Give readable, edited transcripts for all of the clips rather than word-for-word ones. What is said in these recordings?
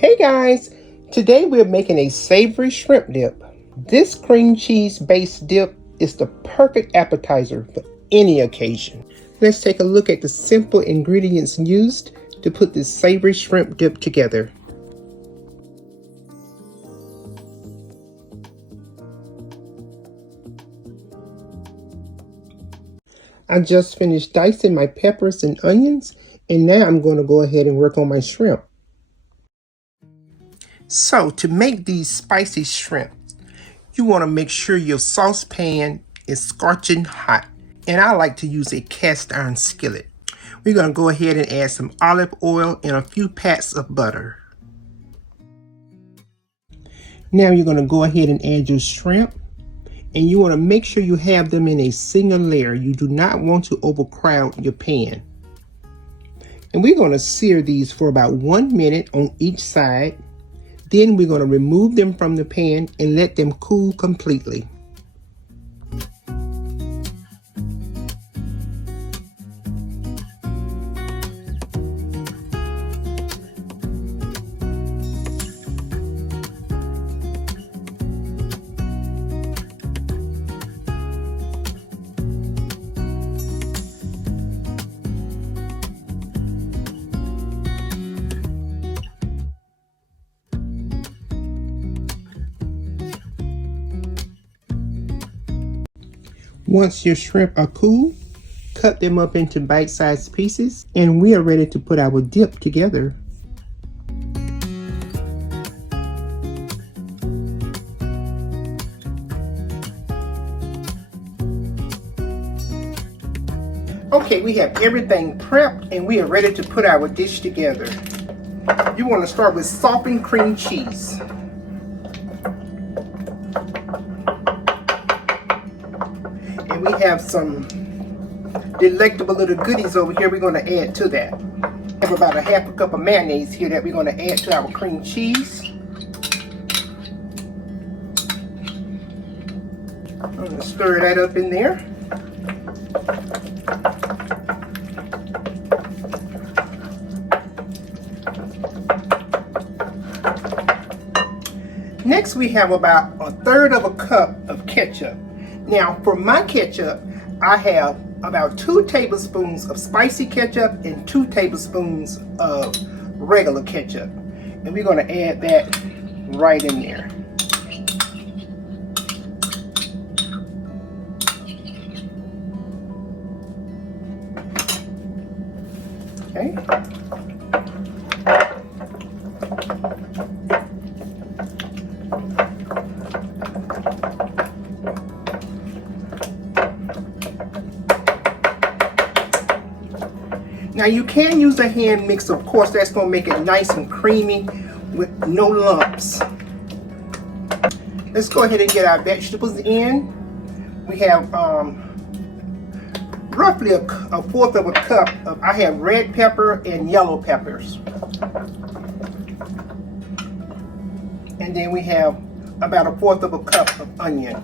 Hey guys, today we're making a savory shrimp dip. This cream cheese based dip is the perfect appetizer for any occasion. Let's take a look at the simple ingredients used to put this savory shrimp dip together. I just finished dicing my peppers and onions, and now I'm going to go ahead and work on my shrimp. So to make these spicy shrimp, you want to make sure your saucepan is scorching hot. And I like to use a cast iron skillet. We're going to go ahead and add some olive oil and a few pats of butter. Now you're going to go ahead and add your shrimp. And you want to make sure you have them in a single layer. You do not want to overcrowd your pan. And we're going to sear these for about 1 minute on each side. Then we're going to remove them from the pan and let them cool completely. Once your shrimp are cool, cut them up into bite-sized pieces, and we are ready to put our dip together. Okay, we have everything prepped and we are ready to put our dish together. You want to start with softened cream cheese. And we have some delectable little goodies over here we're going to add to that. We have about a half a cup of mayonnaise here that we're going to add to our cream cheese. I'm going to stir that up in there. Next we have about 1/3 of a cup of ketchup. Now for my ketchup, I have about 2 tablespoons of spicy ketchup and 2 tablespoons of regular ketchup. And we're going to add that right in there. Okay. Now you can use a hand mixer, of course. That's going to make it nice and creamy with no lumps. Let's go ahead and get our vegetables in. We have roughly a 1/4 of a cup of, I have red pepper and yellow peppers. And then we have about a 1/4 of a cup of onion.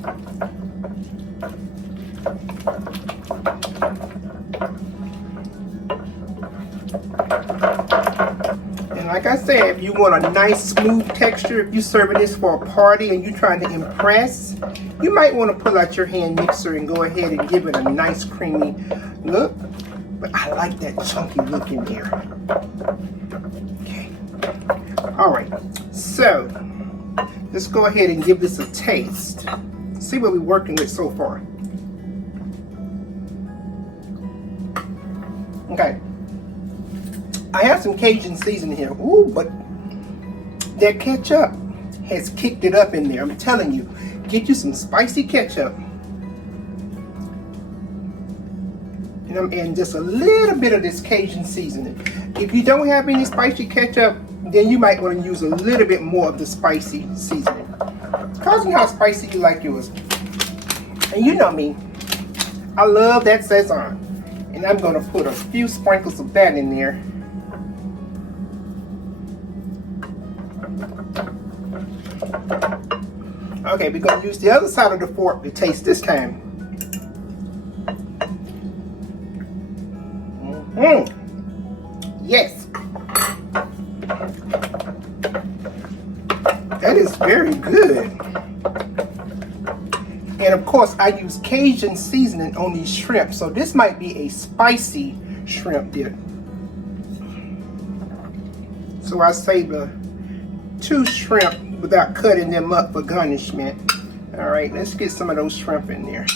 And like I said, if you want a nice smooth texture, if you're serving this for a party and you're trying to impress, you might want to pull out your hand mixer and go ahead and give it a nice creamy look. But I like that chunky look in there. Okay. All right. So let's go ahead and give this a taste. See what we're working with so far. Okay. I have some Cajun seasoning here. Ooh, but that ketchup has kicked it up in there. I'm telling you, get you some spicy ketchup. And I'm adding just a little bit of this Cajun seasoning. If you don't have any spicy ketchup, then you might want to use a little bit more of the spicy seasoning. Tells me how spicy you like yours. And you know me, I love that Szechuan. And I'm going to put a few sprinkles of that in there. Okay, we're going to use the other side of the fork to taste this time. Yes. very good. And of course, I use Cajun seasoning on these shrimp, so this might be a spicy shrimp dip. So I saved 2 shrimp without cutting them up for garnishment. All right, let's get some of those shrimp in there.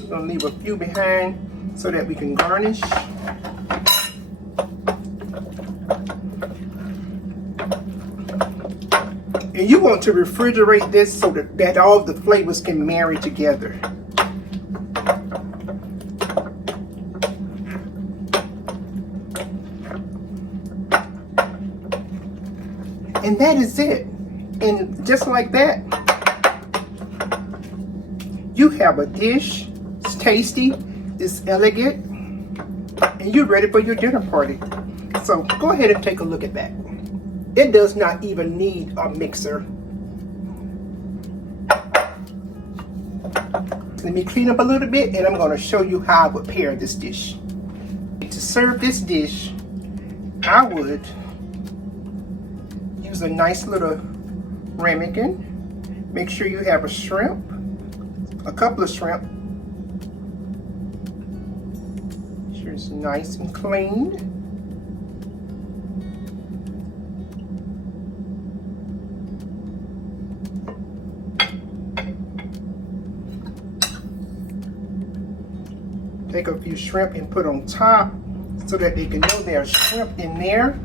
We're gonna leave a few behind so that we can garnish. And you want to refrigerate this so that all the flavors can marry together. And that is it. And just like that, you have a dish. It's tasty, it's elegant, and you're ready for your dinner party. So go ahead and take a look at that. It does not even need a mixer. Let me clean up a little bit and I'm going to show you how I would pair this dish. To serve this dish, I would use a nice little ramekin. Make sure you have a shrimp, a couple of shrimp. Make sure it's nice and clean. Take a few shrimp and put on top so that they can know there's shrimp in there.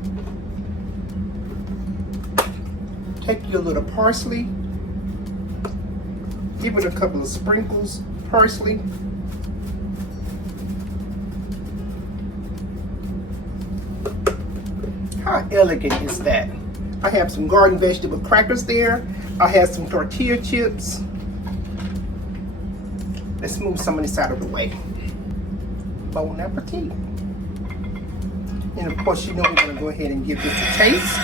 Take your little parsley, give it a couple of sprinkles, parsley. How elegant is that? I have some garden vegetable crackers there. I have some tortilla chips. Let's move some of this out of the way. Bon appetit. And of course, you know we're going to go ahead and give this a taste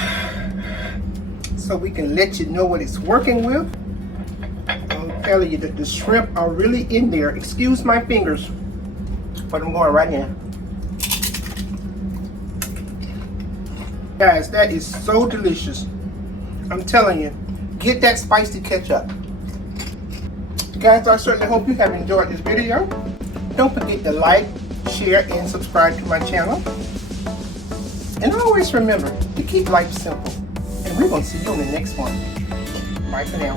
so we can let you know what it's working with. I'm telling you that the shrimp are really in there. Excuse my fingers, but I'm going right in. Guys, that is so delicious. I'm telling you, get that spicy ketchup. Guys, I certainly hope you have enjoyed this video. Don't forget to like, share, and subscribe to my channel. And always remember to keep life simple. And we're going to see you on the next one. Bye for now.